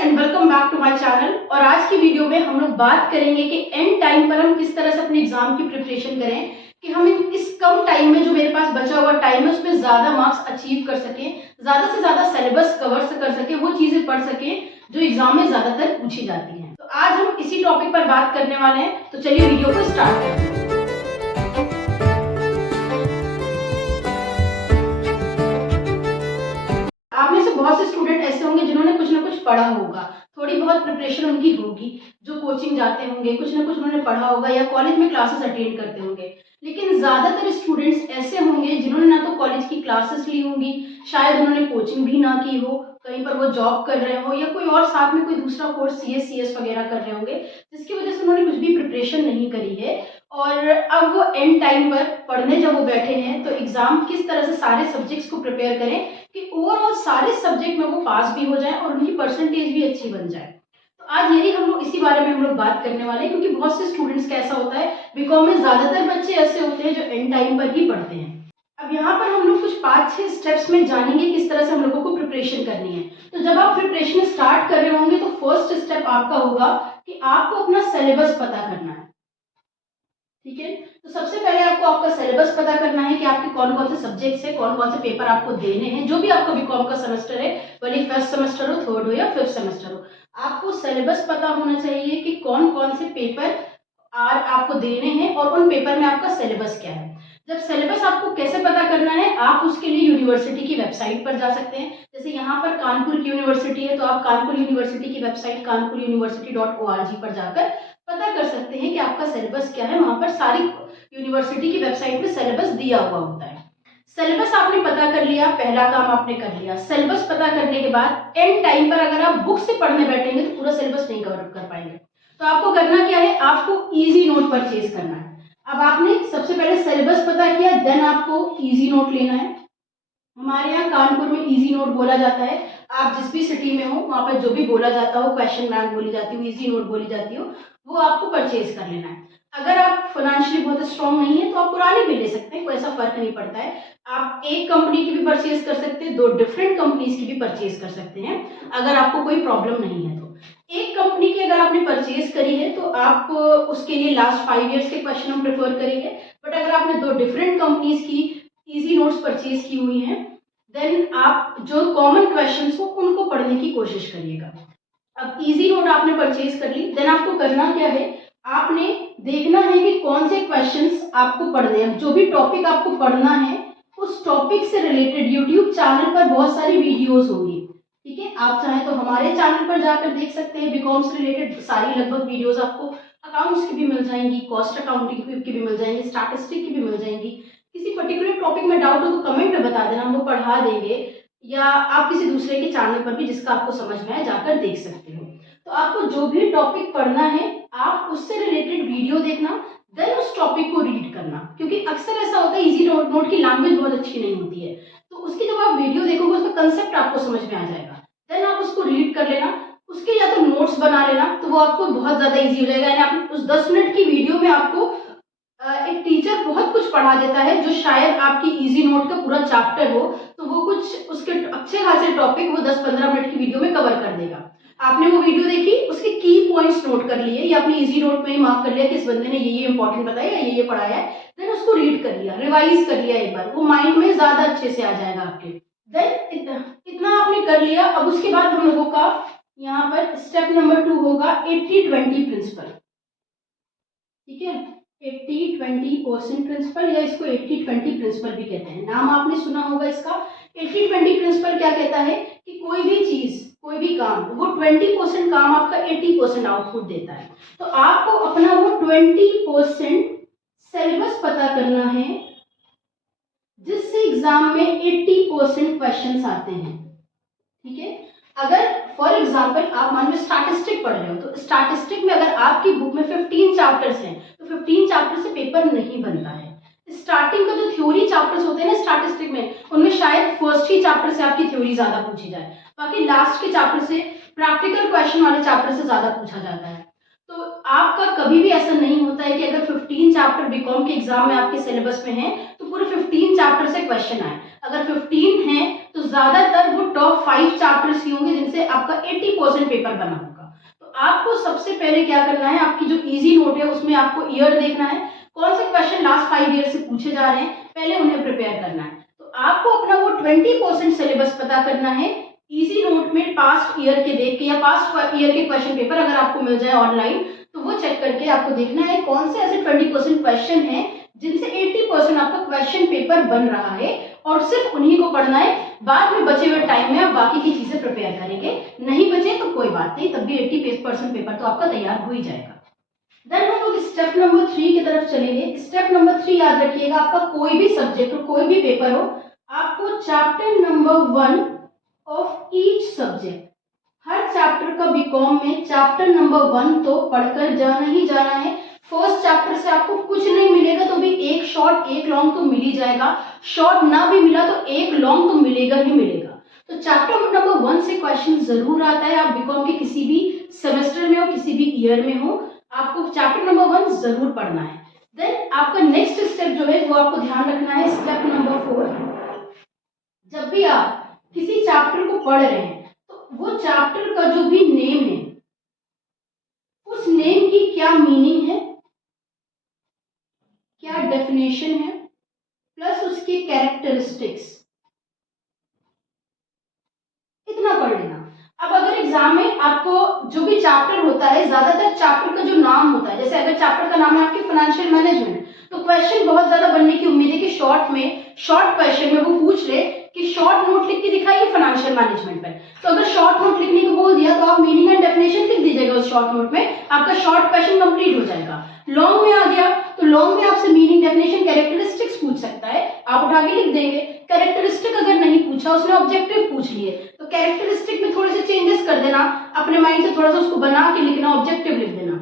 And welcome back to my channel. और आज की वीडियो में हम लोग बात करेंगे कि एंड टाइम पर हम किस तरह से अपने एग्जाम की प्रिपरेशन करें कि हम इस कम टाइम में जो मेरे पास बचा हुआ टाइम है उसमें ज़्यादा मार्क्स अचीव कर सकें, ज़्यादा से ज़्यादा सिलेबस कवर कर सकें, वो चीज़ें पढ़ सकें जो एग्जाम में ज़्यादातर पूछी जाती हैं। तो आज हम इसी टॉपिक पर बात करने वाले हैं, तो चलिए वीडियो को स्टार्ट करते हैं। आप में से बहुत से स्टूडेंट ऐसे होंगे जिन्होंने कुछ ना कुछ पढ़ा होगा, थोड़ी बहुत प्रिपरेशन उनकी होगी, जो कोचिंग जाते होंगे, कुछ ना कुछ उन्होंने पढ़ा होगा या कॉलेज में क्लासेस अटेंड करते होंगे। लेकिन ज़्यादातर स्टूडेंट्स ऐसे होंगे जिन्होंने ना तो कॉलेज की क्लासेस ली होंगी, शायद उन्होंने कोचिंग भी ना की हो, कहीं पर वो जॉब कर रहे हो या कोई और साथ में कोई दूसरा कोर्स CS वगैरह कर रहे होंगे, जिसकी वजह से उन्होंने कुछ भी प्रिपरेशन नहीं करी है। और अब वो एंड टाइम पर पढ़ने जब वो बैठे हैं तो एग्ज़ाम किस तरह से सारे सब्जेक्ट्स को प्रिपेयर करें कि ओवरऑल सारे सब्जेक्ट में वो पास भी हो जाए और उनकी परसेंटेज भी अच्छी बन जाए। तो आज यही हम लोग इसी बारे में हम लोग बात करने वाले हैं, क्योंकि बहुत से स्टूडेंट्स का ऐसा होता है, बीकॉम में ज़्यादातर बच्चे ऐसे होते हैं जो एंड टाइम पर ही पढ़ते हैं। अब यहाँ पर हम लोग कुछ 5-6 स्टेप्स में जानेंगे किस तरह से हम लोगों को प्रिपरेशन करनी है। तो जब आप प्रिपरेशन स्टार्ट कर रहे होंगे तो फर्स्ट स्टेप आपका होगा कि आपको अपना सिलेबस पता करना है। ठीक है, तो सबसे पहले आपको आपका सिलेबस पता करना है कि आपके कौन कौन से सब्जेक्ट्स है, कौन कौन से पेपर आपको देने हैं। जो भी आपका बीकॉम का सेमेस्टर है, भले फर्स्ट सेमेस्टर हो, थर्ड हो या फिफ्थ सेमेस्टर हो, आपको सिलेबस पता होना चाहिए कि कौन कौन से पेपर आपको देने हैं और उन पेपर में आपका सिलेबस क्या है। जब सिलेबस आपको कैसे पता करना है, आप उसके लिए यूनिवर्सिटी की वेबसाइट पर जा सकते हैं। जैसे यहाँ पर कानपुर की यूनिवर्सिटी है, तो आप कानपुर यूनिवर्सिटी की वेबसाइट kanpuruniversity.org पर जाकर पता कर सकते हैं कि आपका सिलेबस क्या है। वहाँ पर सारी यूनिवर्सिटी की वेबसाइट में सिलेबस दिया हुआ होता है। सिलेबस आपने पता कर लिया, पहला काम आपने कर लिया। सिलेबस पता करने के बाद एंड टाइम पर अगर आप बुक से पढ़ने बैठेंगे तो पूरा सिलेबस नहीं कवर कर पाएंगे। तो आपको करना क्या है, आपको इजी नोट परचेज करना है। अब आपने सबसे पहले सिलेबस पता किया, देन आपको इजी नोट लेना है। हमारे यहाँ कानपुर में इजी नोट बोला जाता है। आप जिस भी सिटी में हो वहाँ पर जो भी बोला जाता हो, क्वेश्चन बैंक बोली जाती हो, इजी नोट बोली जाती हो, वो आपको परचेज कर लेना है। अगर आप फाइनेंशियली बहुत स्ट्रांग नहीं है तो आप पुरानी भी ले सकते हैं, कोई ऐसा फर्क नहीं पड़ता है। आप एक कंपनी की भी परचेज कर सकते हैं, 2 डिफरेंट कंपनीज की भी परचेज कर सकते हैं, अगर आपको कोई प्रॉब्लम नहीं है तो। एक कंपनी की अगर आपने परचेज करी है तो आप उसके लिए लास्ट 5 ईयर्स के क्वेश्चन हम प्रेफर करेंगे। बट अगर आपने 2 डिफरेंट कंपनीज की इजी नोट्स परचेज की हुई हैं, देन आप जो कॉमन क्वेश्चंस हो उनको पढ़ने की कोशिश करिएगा। अब इजी नोट आपने परचेज कर ली, देन आपको करना क्या है, आपने देखना है कि कौन से क्वेश्चंस आपको पढ़ने हैं। जो भी टॉपिक आपको पढ़ना है उस टॉपिक से रिलेटेड यूट्यूब चैनल पर बहुत सारी वीडियोस होंगी। ठीक है, आप चाहें तो हमारे चैनल पर जाकर देख सकते हैं। बीकॉम से रिलेटेड सारी लगभग वीडियोस आपको अकाउंट्स की भी मिल जाएंगी, कॉस्ट अकाउंटिंग की भी मिल जाएंगी, स्टैटिस्टिक की भी मिल जाएंगी। किसी पर्टिकुलर टॉपिक में डाउट हो तो कमेंट में बता देना, हम वो पढ़ा देंगे, या आप किसी दूसरे के चैनल पर भी जिसका आपको समझ में आए जाकर देख सकते हो। तो आपको जो भी टॉपिक पढ़ना है आप उससे रिलेटेड वीडियो देखना, देन उस टॉपिक को रीड करना, क्योंकि अक्सर ऐसा होता है इजी नोट की लैंग्वेज बहुत अच्छी नहीं होती है, तो उसकी जब आप वीडियो देखोगे उसका कंसेप्ट आपको समझ में आ जाएगा। देन आप उसको रीड कर लेना, उसके या तो नोट्स बना लेना, तो वो आपको बहुत ज़्यादा ईजी हो जाएगा। यानी आप उस 10 मिनट की वीडियो में आपको एक टीचर बहुत कुछ पढ़ा देता है, जो शायद आपकी इजी नोट का पूरा चैप्टर हो, तो वो कुछ उसके अच्छे खासे टॉपिक वो 10-15 मिनट की वीडियो में कवर कर देगा। आपने वो वीडियो देखी, उसके की पॉइंट्स नोट कर लिए या अपनी इजी नोट में ही मार्क कर लिया कि इस बंदे ने ये इंपॉर्टेंट बताया या ये पढ़ाया है, देन उसको रीड कर लिया, रिवाइज कर लिया एक बार, वो माइंड में ज्यादा अच्छे से आ जाएगा आपके। देन इतना आपने कर लिया। अब उसके बाद हम लोगों का यहाँ पर स्टेप नंबर 2 होगा 80-20 प्रिंसिपल। ठीक है, 80-20% प्रिंसिपल, या इसको 80-20 प्रिंसिपल भी कहते हैं, नाम आपने सुना होगा इसका। 80-20 प्रिंसिपल क्या कहता है कि कोई भी चीज, कोई भी काम, वो 20% काम आपका 80% आउटपुट देता है। तो आपको अपना वो 20% सिलेबस पता करना है, जिससे एग्जाम में 80% क्वेश्चंस आते हैं। ठीक है, अगर फॉर एग्जाम्पल आप मान लो स्टैटिस्टिक पढ़ रहे हो, तो स्टैटिस्टिक में अगर आपकी बुक में 15 चैप्टर्स हैं तो 15 चैप्टर से पेपर नहीं बनता है। स्टार्टिंग का जो थ्योरी चैप्टर्स होते हैं ना स्टैटिस्टिक में, उनमें शायद फर्स्ट ही चैप्टर से आपकी थ्योरी ज्यादा पूछी जाए, बाकी लास्ट के चैप्टर से, प्रैक्टिकल क्वेश्चन वाले चैप्टर से ज्यादा पूछा जाता है। तो आपका कभी भी ऐसा नहीं होता है कि अगर 15 चैप्टर बीकॉम के एग्जाम में आपके सिलेबस में है तो पूरे 15 चैप्टर से क्वेश्चन आए। अगर 15 हैं तो ज्यादातर वो टॉप 5 चैप्टर्स ही होंगे जिनसे आपका 80% पेपर बना होगा। तो आपको सबसे पहले क्या करना है, आपकी जो इजी नोट है उसमें आपको ईयर देखना है, कौन से क्वेश्चन लास्ट 5 ईयर से पूछे जा रहे हैं, पहले उन्हें प्रिपेयर करना है। तो आपको अपना वो 20% सिलेबस पता करना है इजी नोट में, पास्ट ईयर के देख के या पास्ट ईयर के क्वेश्चन पेपर अगर आपको मिल जाए ऑनलाइन तो वो चेक करके आपको देखना है कौन से ऐसे 20% क्वेश्चन हैं जिनसे 80% आपका क्वेश्चन पेपर बन रहा है, और सिर्फ उन्हीं को पढ़ना है। बाद में बचे हुए टाइम में आप बाकी की चीजें प्रिपेयर करेंगे, नहीं बचे तो कोई बात नहीं, तब भी 80% पेपर तो आपका तैयार हो ही जाएगा। देन हम लोग स्टेप नंबर 3 की तरफ चलेंगे। स्टेप नंबर 3 याद रखिएगा, आपका कोई भी सब्जेक्ट हो, कोई भी पेपर हो, आपको chapter number 1 of each subject, her chapter का बीकॉम में चैप्टर नंबर 1 तो पढ़कर जाना ही जाना है। फर्स्ट चैप्टर से आपको कुछ नहीं मिलेगा तो भी एक शॉर्ट एक लॉन्ग तो मिल ही जाएगा, शॉर्ट ना भी मिला तो एक लॉन्ग तो मिलेगा ही मिलेगा। तो चैप्टर नंबर 1 से क्वेश्चन जरूर आता है, आप बीकॉम के किसी भी सेमेस्टर में हो, किसी भी ईयर में हो, आपको चैप्टर नंबर 1 जरूर पढ़ना है। देन आपका नेक्स्ट स्टेप जो है वो आपको ध्यान रखना है, स्टेप नंबर 4। जब भी आप किसी चैप्टर को पढ़ रहे हैं तो वो चैप्टर का जो भी नेम है उस नेम की क्या मीनिंग है, क्या डेफिनेशन है, प्लस उसके कैरेक्टरिस्टिक्स, इतना पढ़ लेना। अब अगर एग्जाम में आपको जो भी चैप्टर होता है, ज्यादातर चैप्टर का जो नाम होता है, जैसे अगर चैप्टर का नाम है आपकी फाइनेंशियल मैनेजमेंट, तो क्वेश्चन बहुत ज्यादा बनने की उम्मीद है कि शॉर्ट क्वेश्चन में वो पूछ ले कि शॉर्ट नोट लिख के दिखाइए फाइनेंशियल मैनेजमेंट पर। तो अगर शॉर्ट नोट लिखने को बोल दिया तो आप मीनिंग एंड डेफिनेशन लिख दीजिएगा उस शॉर्ट नोट में, आपका शॉर्ट क्वेश्चन कंप्लीट हो जाएगा। लॉन्ग में आ गया तो लॉन्ग में आपसे मीनिंग डेफिनेशन कैरेक्टरिस्टिक्स पूछ सकता है, आप उठा के लिख देंगे। कैरेक्टरिस्टिक अगर नहीं पूछा, उसने ऑब्जेक्टिव पूछ लिए, तो कैरेक्टरिस्टिक में थोड़े से चेंजेस कर देना, अपने माइंड से थोड़ा सा उसको बना के लिखना, ऑब्जेक्टिव लिख देना।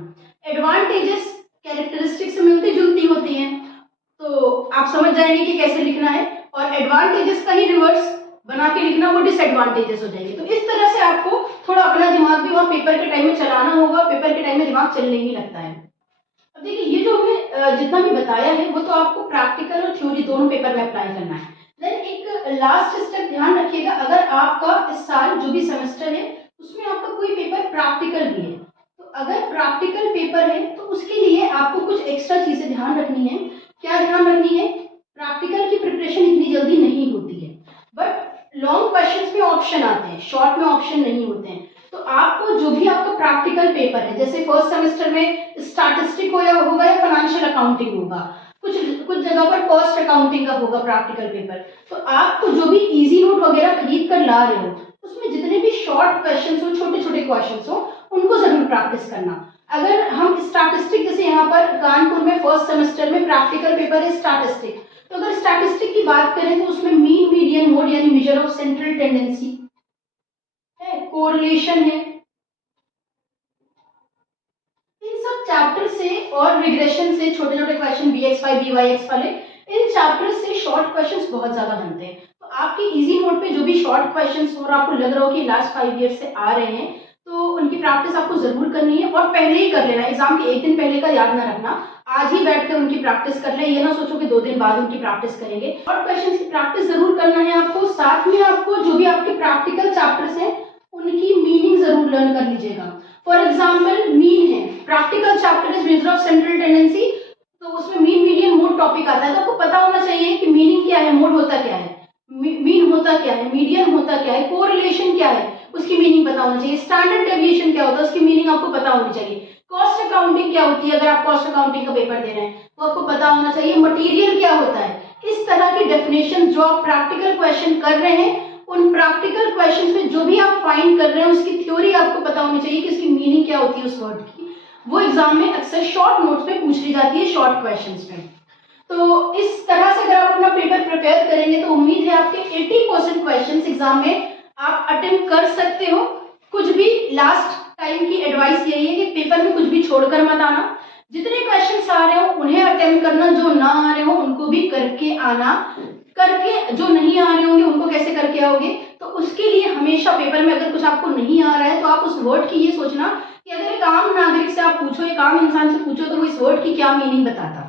एडवांटेजेस कैरेक्टरिस्टिक से मिलती जुलती होती हैं, तो आप समझ जाएंगे कि कैसे लिखना है, और एडवांटेजेस का ही रिवर्स बना के लिखना, वो डिसएडवांटेजेस हो जाएंगे। तो इस तरह से आपको थोड़ा अपना दिमाग भी वहाँ पेपर के टाइम में चलाना होगा, पेपर के टाइम में दिमाग चलने ही लगता है। अब देखिए, ये जो हमने जितना भी बताया है वो तो आपको प्रैक्टिकल और थ्योरी दोनों पेपर में अप्लाई करना है। देन एक लास्ट स्टेप ध्यान रखिएगा, अगर आपका इस साल जो भी सेमेस्टर है उसमें आपका कोई पेपर प्रैक्टिकल भी है, तो अगर प्रैक्टिकल पेपर है तो उसके लिए आपको कुछ एक्स्ट्रा चीजें ध्यान रखनी है। क्या ध्यान रखनी है? प्रैक्टिकल की प्रिपरेशन इतनी जल्दी नहीं होती है, बट लॉन्ग क्वेश्चंस में ऑप्शन आते हैं, शॉर्ट में ऑप्शन नहीं होते हैं। तो आपको जो भी आपका प्रैक्टिकल पेपर है, जैसे फर्स्ट सेमेस्टर में स्टैटिस्टिक होगा या फाइनेंशियल अकाउंटिंग होगा, कुछ कुछ जगह पर कॉस्ट अकाउंटिंग का होगा प्रैक्टिकल पेपर, तो आपको जो भी इजी नोट वगैरह खरीद कर ला रहे हो उसमें जितने भी शॉर्ट क्वेश्चंस हो, छोटे छोटे क्वेश्चंस हो, उनको जरूर प्रैक्टिस करना। अगर हम स्टैटिस्टिक, जैसे यहाँ पर कानपुर में फर्स्ट सेमेस्टर में प्रैक्टिकल पेपर है स्टैटिस्टिक, तो अगर स्टैटिस्टिक की बात करें तो उसमें मीन, मीडियन, मोड यानी मेजर ऑफ सेंट्रल टेंडेंसी है, कोरिलेशन है, इन सब चैप्टर से और रिग्रेशन से छोटे छोटे क्वेश्चन BX5 BYX वाले, इन चैप्टर से शॉर्ट क्वेश्चंस बहुत ज्यादा बनते हैं। तो आपके इजी नोट पे जो भी शॉर्ट क्वेश्चंस और आपको लग रहा हो कि लास्ट 5 ईयर से आ रहे हैं, तो उनकी प्रैक्टिस आपको जरूर करनी है, और पहले ही कर लेना, एग्जाम के एक दिन पहले का याद ना रखना, आज ही बैठकर उनकी प्रैक्टिस कर ले, ये ना सोचो कि 2 दिन बाद उनकी प्रैक्टिस करेंगे। शॉर्ट क्वेश्चन की प्रैक्टिस जरूर करना है आपको, साथ में आपको जो भी आपके प्रैक्टिकल चैप्टर्स हैं उनकी मीनिंग जरूर लर्न कर लीजिएगा। फॉर एग्जाम्पल मीन है, practical chapter is measure of central tendency, तो उसमें मीन, मीडियन, मोड टॉपिक आता है, तो आपको पता होना चाहिए कि मीनिंग क्या है, मोड होता क्या है, मीन होता क्या है, मीडियन होता क्या है, कोरिलेशन क्या है, उसकी मीनिंग पता होना चाहिए, स्टैंडर्ड डेविएशन क्या होता है, उसकी मीनिंग आपको पता होनी चाहिए, कॉस्ट अकाउंटिंग क्या होती है, अगर आप कॉस्ट अकाउंटिंग का पेपर दे रहे हैं तो आपको पता होना चाहिए, मटेरियल क्या होता है। इस तरह की डेफिनेशन जो आप प्रैक्टिकल क्वेश्चन कर रहे हैं, उन प्रैक्टिकल क्वेश्चंस में जो भी आप फाइंड कर रहे हैं उसकी थ्योरी आपको पता होनी चाहिए कि उसकी मीनिंग क्या होती है उस वर्ड की। वो एग्जाम में अक्सर शॉर्ट नोट्स में पूछ ली जाती है, शॉर्ट क्वेश्चंस में। तो इस तरह से अगर आप अपना पेपर प्रिपेयर करेंगे तो उम्मीद है आपके 80% क्वेश्चंस एग्जाम में आप अटेम्प्ट कर सकते हो। कुछ भी लास्ट टाइम की एडवाइस यही है कि पेपर में कुछ भी छोड़कर मत आना, जितने क्वेश्चंस आ रहे हो उन्हें अटेम्प्ट करना, जो ना आ रहे हो उनको भी करके आना, करके जो नहीं आ रहे होंगे उनको कैसे करके आओगे, तो उसके लिए हमेशा पेपर में अगर कुछ आपको नहीं आ रहा है तो आप उस वर्ड की ये सोचना कि अगर एक आम नागरिक से आप पूछो, एक आम इंसान से पूछो तो वो इस वर्ड की क्या मीनिंग बताता।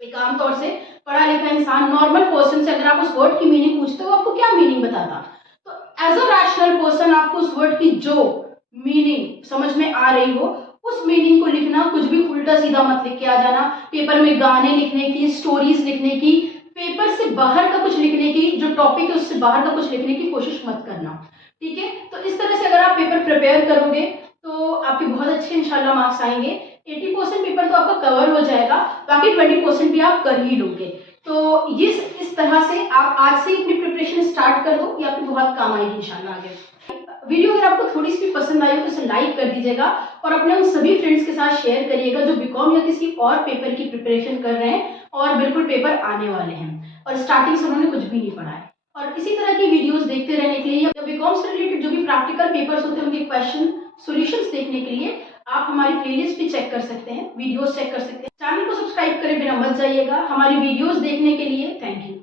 एक आम तौर से पढ़ा लिखा इंसान, नॉर्मल पर्सन से अगर आप उस वर्ड की मीनिंग पूछते हो आपको क्या मीनिंग बताता, तो एज अ रैशनल पर्सन आपको उस वर्ड की की जो मीनिंग समझ में आ रही हो उस मीनिंग को लिखना, कुछ भी उल्टा सीधा मत लिख के आ जाना। पेपर में गाने लिखने की, स्टोरीज लिखने की, पेपर से बाहर का कुछ लिखने की, जो टॉपिक है उससे बाहर का कुछ लिखने की कोशिश मत करना, ठीक है। तो इस तरह से अगर आप पेपर प्रिपेयर करोगे तो आपके बहुत अच्छे इंशाल्लाह मार्क्स आएंगे। 80% पेपर तो आपका कवर हो जाएगा, बाकी 20% भी आप कर ही लोगे। तो ये इस तरह से आप आज से ही अपनी प्रिपरेशन स्टार्ट कर दो, ये आपको बहुत काम आएगी इंशाल्लाह आगे। वीडियो अगर आपको थोड़ी सी भी पसंद आई हो तो इसे लाइक कर दीजिएगा और अपने उन सभी फ्रेंड्स के साथ शेयर करिएगा जो बीकॉम या किसी और पेपर की प्रिपरेशन कर रहे हैं और बिल्कुल पेपर आने वाले हैं और स्टार्टिंग से उन्होंने कुछ भी नहीं पढ़ा है। और इसी तरह की वीडियोस देखते रहने के लिए या बीकॉम से रिलेटेड जो भी प्रैक्टिकल पेपर्स होते हैं उनके क्वेश्चन सॉल्यूशंस देखने के लिए आप हमारी प्लेलिस्ट भी चेक कर सकते हैं, वीडियोस चेक कर सकते हैं। चैनल को सब्सक्राइब करे बिना मत जाइएगा। हमारी वीडियोस देखने के लिए थैंक यू।